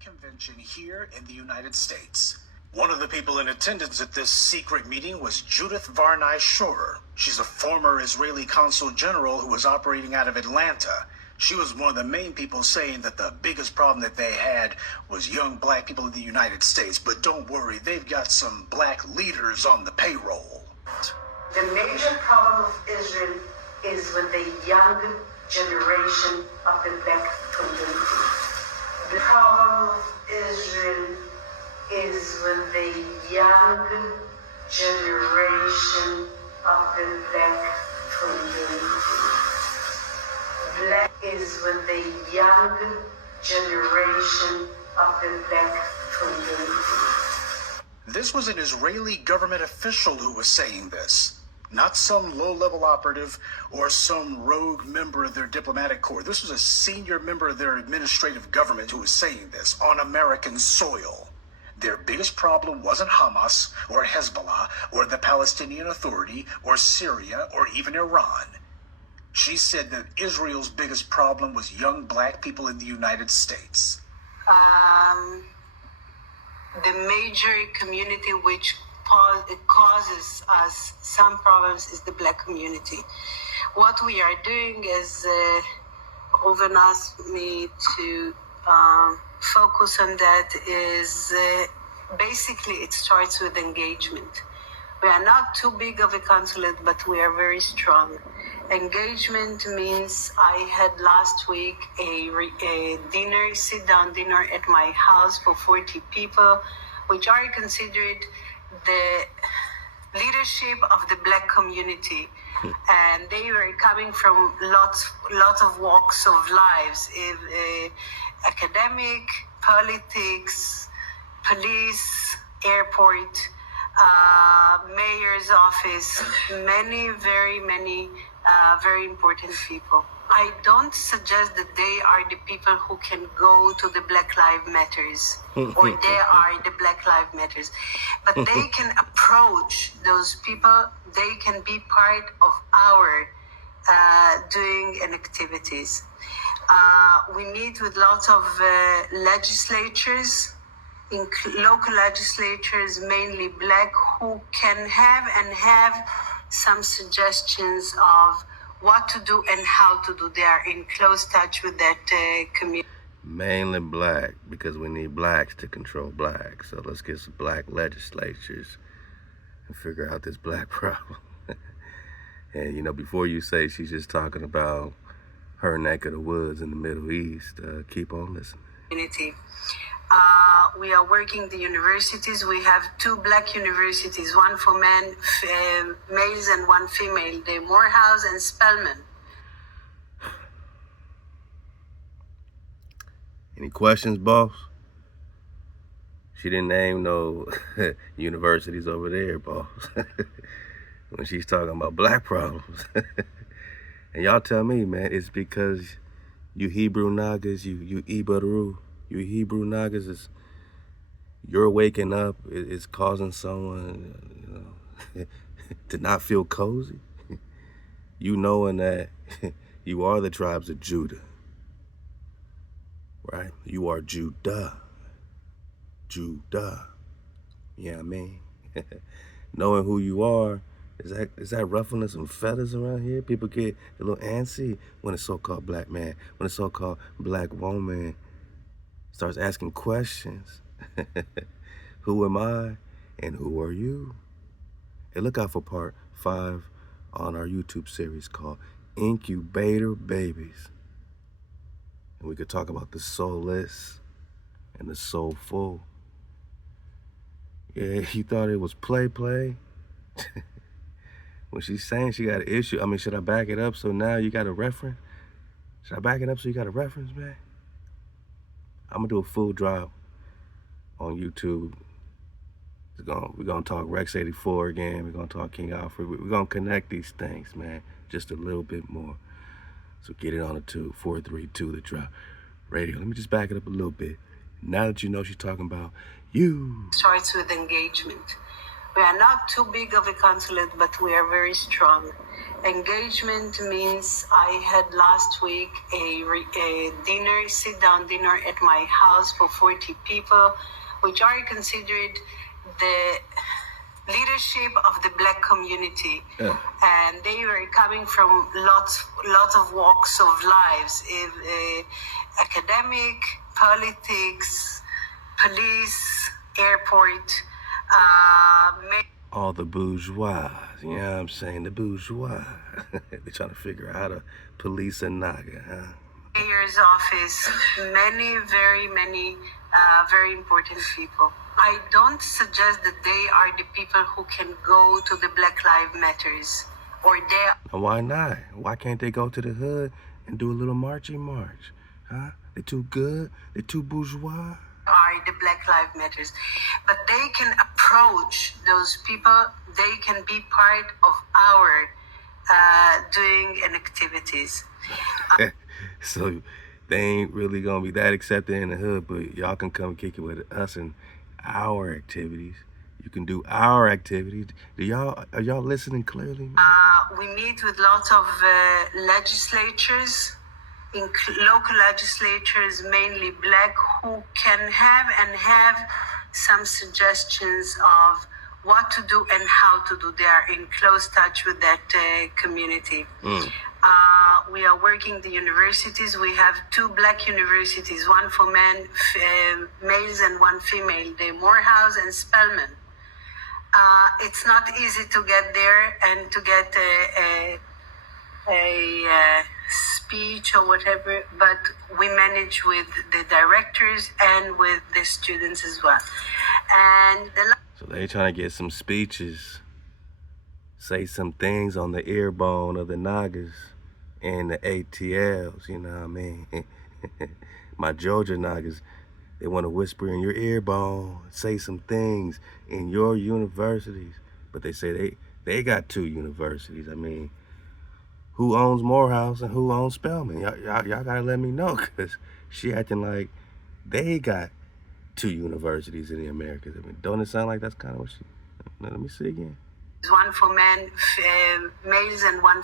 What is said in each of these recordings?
convention here in the United States. One of the people in attendance at this secret meeting was Judith Varnai Shorer. She's a former Israeli consul general who was operating out of Atlanta. She was one of the main people saying that the biggest problem that they had was young black people in the United States. But don't worry, they've got some black leaders on the payroll. The major problem of Israel is with the young generation of the black community. The problem of Israel is with the young generation of the black community. Black is with the young generation of the black community. This was an Israeli government official who was saying this, not some low-level operative or some rogue member of their diplomatic corps. This was a senior member of their administrative government who was saying this on American soil. Their biggest problem wasn't Hamas or Hezbollah or the Palestinian Authority or Syria or even Iran. She said that Israel's biggest problem was young black people in the United States. The major community which causes us some problems is the black community. What we are doing is, Ruben asked me to focus on that, is basically it starts with engagement. We are not too big of a consulate, but we are very strong. Engagement means I had last week a dinner, sit-down dinner at my house for 40 people, which are considered the leadership of the black community. And they were coming from lots of walks of lives, academic, politics, police, airport, mayor's office, many very important people. I don't suggest that they are the people who can go to the Black Lives Matters or they are the Black Lives Matters, but they can approach those people. They can be part of our doing and activities. We meet with lots of legislatures, local legislatures, mainly black, who can have some suggestions of what to do and how to do. They are in close touch with that community. Mainly black, because we need blacks to control blacks. So let's get some black legislatures and figure out this black problem. And you know, before you say she's just talking about her neck of the woods in the Middle East, keep on listening. We are working the universities. We have 2 black universities, one for men, males, and one female, the Morehouse and Spelman. Any questions, boss? She didn't name no universities over there, boss. When she's talking about black problems. And y'all tell me, man, it's because you Hebrew Nagas, you Ibaru, you Hebrew Nagas, is your waking up is causing someone, you know, to not feel cozy. You knowing that you are the tribes of Judah, right? You are Judah. Judah. Yeah, I mean, knowing who you are, is that ruffling some feathers around here? People get a little antsy when a so-called black man, when a so-called black woman starts asking questions. Who am I and who are you? Hey, look out for part 5 on our YouTube series called Incubator Babies. And we could talk about the soulless and the soulful. Yeah, you thought it was play? When she's saying she got an issue, I mean, should I back it up so now you got a reference? Should I back it up so you got a reference, man? I'm gonna do a full drop on YouTube. We're gonna talk Rex 84 again. We're gonna talk King Alfred. We're gonna connect these things, man, just a little bit more. So get it on the 432 the drop radio. Let me just back it up a little bit. Now that you know she's talking about you. Starts with engagement. We are not too big of a consulate, but we are very strong. Engagement means I had last week a dinner, sit-down dinner at my house for 40 people, which are considered the leadership of the Black community. Yeah. And they were coming from lots of walks of lives, academic, politics, police, airport, all the bourgeois, you know what I'm saying? The bourgeois. They're trying to figure out how to police a Naga, huh? Mayor's office, many very important people. I don't suggest that they are the people who can go to the Black Lives Matters, or they Now, why not? Why can't they go to the hood and do a little marching march? Huh? They're too good? They're too bourgeois? Are the Black Lives Matters, but they can approach those people. They can be part of our doing and activities. So they ain't really gonna be that accepted in the hood, but y'all can come kick it with us and our activities. You can do our activities. Are y'all listening clearly? We meet with lots of legislatures, local legislatures, mainly Black, who can have some suggestions of what to do and how to do. They are in close touch with that community. We are working the universities. We have 2 Black universities, one for men, males, and one female, the Morehouse and Spelman. It's not easy to get there and to get a speech or whatever, but we manage with the directors and with the students as well. And so they trying to get some speeches, say some things on the ear bone of the Nagas and the ATLs, you know what I mean? My Georgia Nagas, they want to whisper in your ear bone, say some things in your universities, but they say they got 2 universities. I mean, who owns Morehouse and who owns Spelman? Y'all gotta let me know, because she acting like they got 2 universities in the Americas. I mean, don't it sound like that's kind of what she... Let me see again. One for men, males, and one...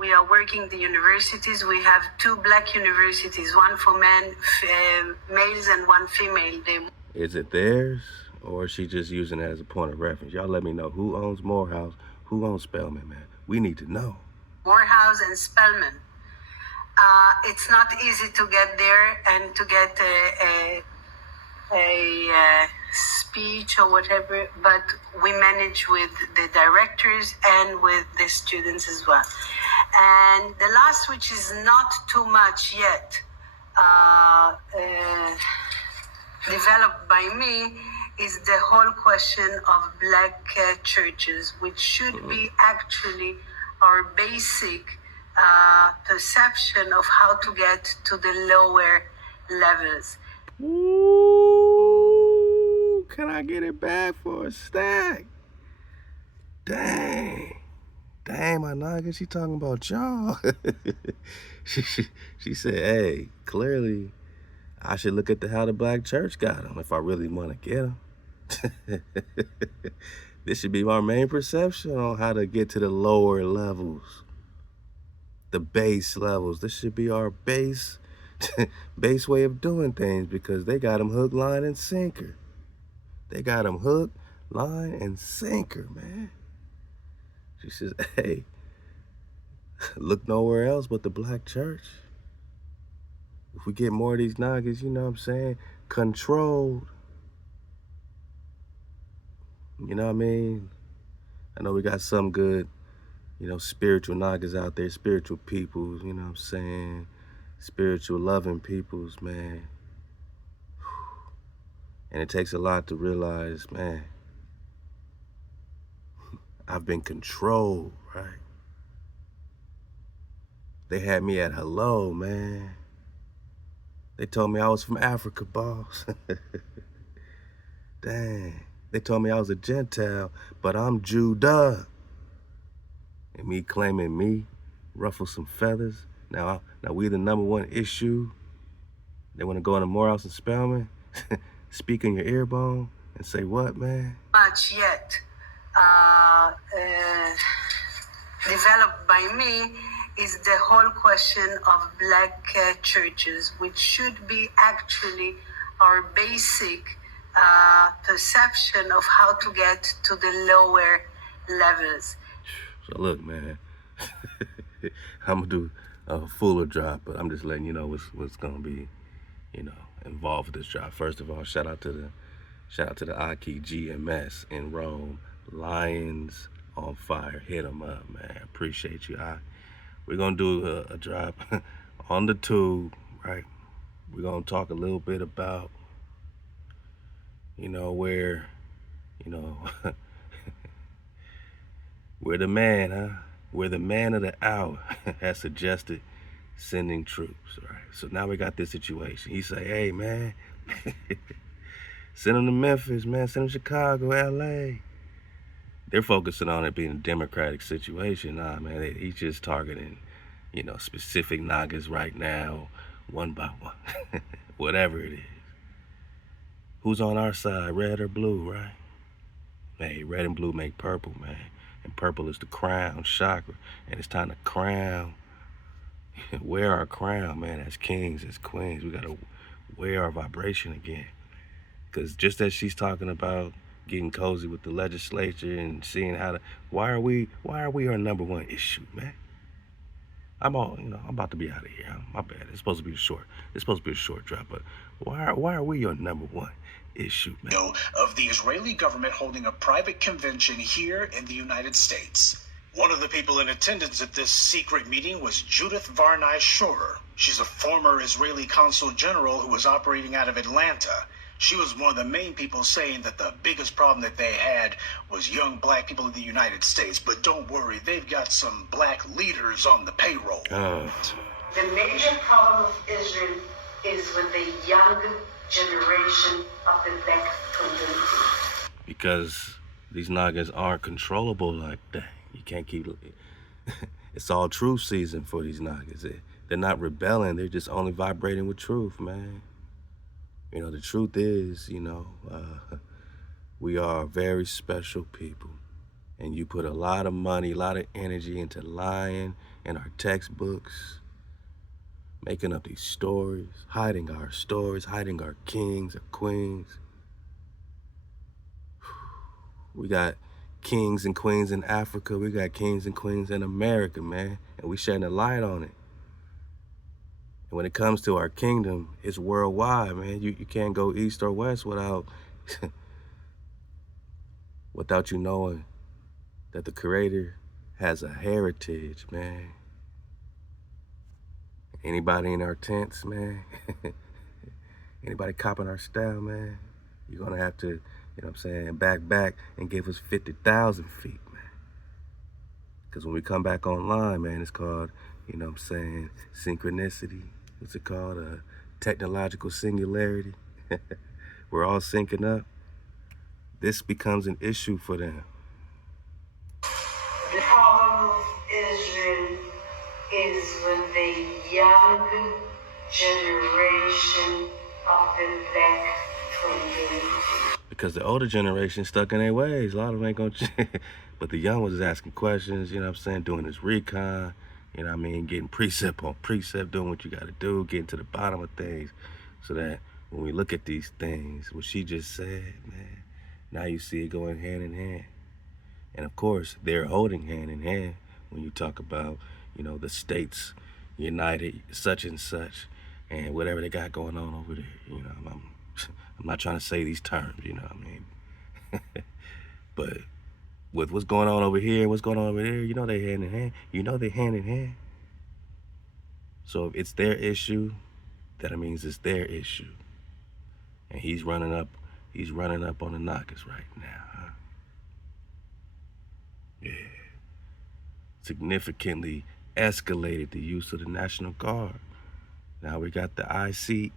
we are working the universities. We have 2 Black universities, one for men, males, and one female. Is it theirs, or is she just using it as a point of reference? Y'all let me know who owns Morehouse, who owns Spelman, man. We need to know. Morehouse and Spelman. It's not easy to get there and to get a speech or whatever, but we manage with the directors and with the students as well. And the last, which is not too much yet developed by me, is the whole question of Black churches, which should be actually our basic perception of how to get to the lower levels. Ooh, can I get it back for a stack? Dang, my Naga, she talking about y'all. she said, hey, clearly I should look at how the Black church got them if I really want to get them. This should be our main perception on how to get to the lower levels, the base levels. This should be our base way of doing things, because they got them hook, line, and sinker. They got them hook, line, and sinker, man. She says, hey, look nowhere else but the Black church. If we get more of these Nagas, you know what I'm saying, controlled, you know what I mean? I know we got some good, spiritual Nagas out there, spiritual peoples, you know what I'm saying? Spiritual loving peoples, man. And it takes a lot to realize, man, I've been controlled, right? They had me at hello, man. They told me I was from Africa, boss. Dang. They told me I was a Gentile, but I'm Judah. And me claiming me ruffled some feathers. Now we the #1 issue. They want to go into Morehouse and Spelman, speak in your ear bone, And say what, man? Much yet uh, developed by me is the whole question of black churches, which should be actually our basic perception of how to get to the lower levels. So look, man, I'm gonna do a fuller drop, but I'm just letting you know what's gonna be, involved with this drop. First of all, shout out to the Aki GMS in Rome. Lions on fire. Hit them up, man. Appreciate you. We're gonna do a drop on the tube, right? We're gonna talk a little bit about, where, where the man, where the man of the hour has suggested sending troops, right? So now we got this situation. He say, hey, man, send them to Memphis, man. Send them to Chicago, L.A. They're focusing on it being a democratic situation. Nah, man, he's just targeting, specific Nagas right now, one by one, whatever it is. Who's on our side, red or blue, right? Hey, red and blue make purple, man. And purple is the crown chakra. And it's time to crown, wear our crown, man, as kings, as queens. We gotta wear our vibration again. Because just as she's talking about getting cozy with the legislature and seeing how to, why are we our number one issue, man? I'm about to be out of here. My bad. It's supposed to be a short drop, but why are we your number one issue, man? Of the Israeli government holding a private convention here in the United States. One of the people in attendance at this secret meeting was Judith Varnai Shorer. She's a former Israeli consul general who was operating out of Atlanta. She was one of the main people saying that the biggest problem that they had was young black people in the United States. But don't worry, they've got some black leaders on the payroll. The major problem of Israel is with the young generation of the black community. Because these Nagas aren't controllable like that. You can't keep... It's all truth season for these Nagas. They're not rebelling. They're just only vibrating with truth, man. The truth is, we are very special people. And you put a lot of money, a lot of energy into lying in our textbooks, making up these stories, hiding our kings, our queens. We got kings and queens in Africa. We got kings and queens in America, man. And we shedding a light on it. And when it comes to our kingdom, it's worldwide, man. You can't go east or west without without you knowing that the Creator has a heritage, man. Anybody in our tents, man, anybody copping our style, man, you're gonna have to, back and give us 50,000 feet, man. Because when we come back online, man, it's called, synchronicity. What's it called? Technological singularity. We're all syncing up. This becomes an issue for them. The problem of Israel is with the young generation of the black community. Because the older generation stuck in their ways. A lot of them ain't gonna change. But the young ones is asking questions, doing this recon, getting precept on precept, doing what you gotta do, getting to the bottom of things. So that when we look at these things, what she just said, man, now you see it going hand in hand. And of course, they're holding hand in hand when you talk about, the states united, such and such, and whatever they got going on over there. I'm not trying to say these terms, But with what's going on over here and what's going on over there, they hand in hand. They hand in hand. So if it's their issue, that means it's their issue. And he's running up on the Nagas right now, huh? Yeah. Significantly escalated the use of the National Guard. Now we got the ICE,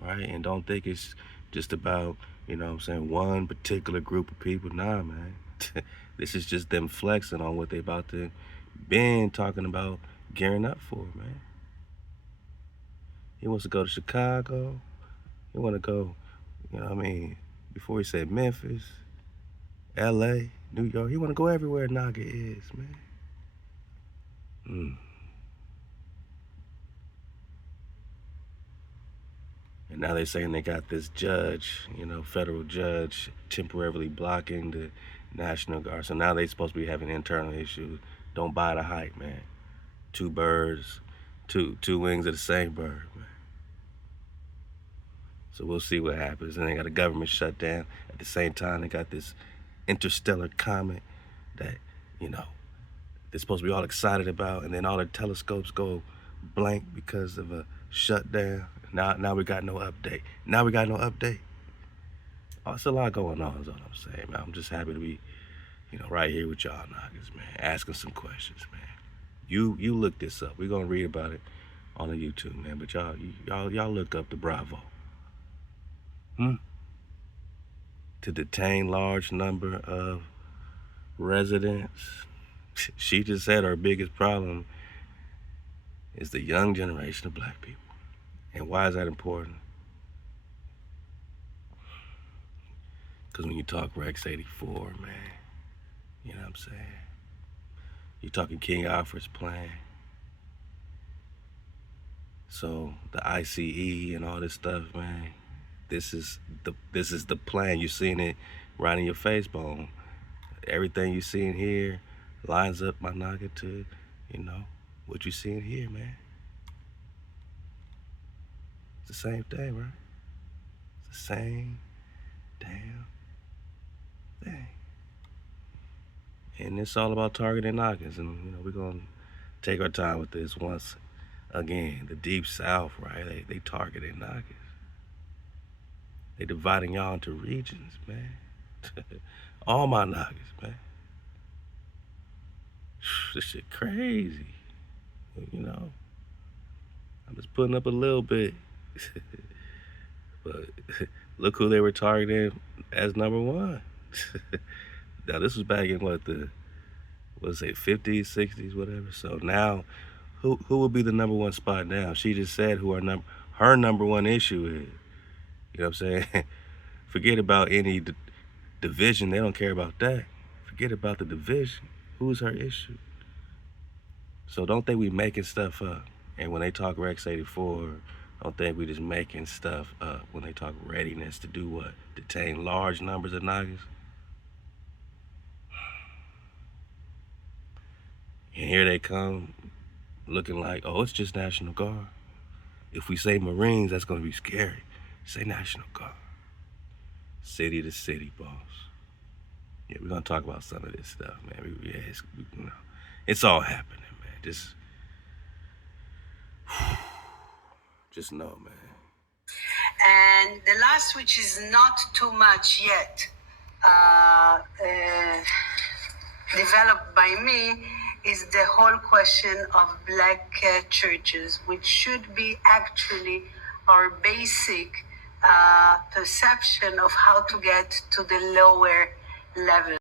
right? And don't think it's just about, one particular group of people. Nah, man. This is just them flexing on what they about to been talking about gearing up for, man. He wants to go to Chicago. He want to go, Before he said Memphis, L.A., New York. He want to go everywhere Naga is, man. And now they're saying they got this judge, federal judge, temporarily blocking the National Guard. So now they're supposed to be having internal issues. Don't buy the hype, man. Two birds, two wings of the same bird, man. So we'll see what happens. And they got a government shutdown. At the same time, they got this interstellar comet that, they're supposed to be all excited about, and then all the telescopes go blank because of a shutdown. Now we got no update. Oh, it's a lot going on, is what I'm saying, man. I'm just happy to be, right here with y'all Nagas, man, asking some questions, man. You look this up. We're gonna read about it on the YouTube, man. But y'all look up the Bravo. To detain large number of residents. She just said her biggest problem is the young generation of black people. And why is that important? Because when you talk Rex 84, man, you know what I'm saying? You're talking King Alfred's plan. So the ICE and all this stuff, man, this is the plan. You're seeing it right in your face bone. Everything you're seeing here lines up, my Naga, to, what you're seeing here, man. It's the same thing, right? It's the same damn thing. And it's all about targeting Nagas. And, we're going to take our time with this once again. The Deep South, right? They targeting Nagas. They dividing y'all into regions, man. All my Nagas, man. This shit crazy. I'm just putting up a little bit. But look who they were targeting as number one. Now this was back in the 50s, 60s, whatever. So now, who will be the number one spot now? She just said who her number one issue is. You know what I'm saying? Forget about any division. They don't care about that. Forget about the division. Who's her issue? So don't think we making stuff up. And when they talk Rex 84, don't think we just making stuff up. When they talk readiness to do what? Detain large numbers of Nagas? And here they come, looking like, oh, it's just National Guard. If we say Marines, that's going to be scary. Say National Guard. City to city, boss. Yeah, we're going to talk about some of this stuff, man. It's all happening, man. Just know, man. And the last, which is not too much yet developed by me, is the whole question of black churches, which should be actually our basic perception of how to get to the lower level.